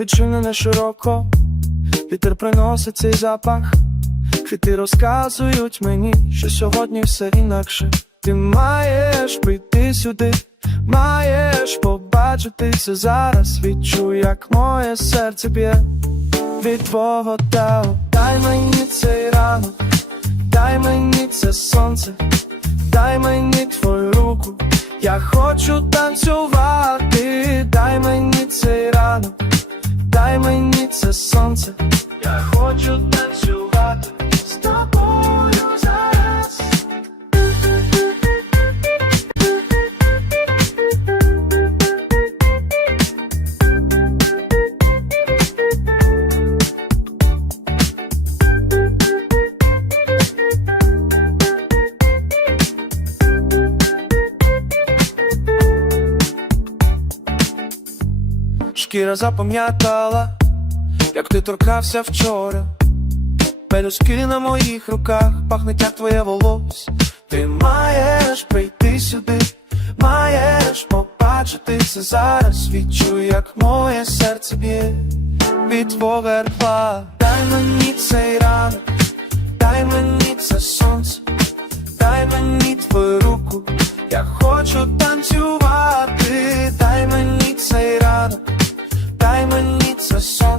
відчинене широко, вітер приносить цей запах. Квіти розказують мені, що сьогодні все інакше. Ти маєш прийти сюди, маєш побачити це зараз. Відчуй, як моє серце б'є від твого тіла. Дай мені цей ранок, дай мені це сонце, дай мені твою руку. Я хочу танцювати, Шкіра запам'ятала, як ти торкався вчора. Пелюстки на моїх руках пахнуть як твоє волосся. Ти маєш прийти сюди, маєш побачити це зараз. Відчуй, як моє серце б'є від твого ртва. Дай мені цей ранок, дай мені це сонце, дай мені твою руку. Я хочу танцювати, дай мені цей ранок, дай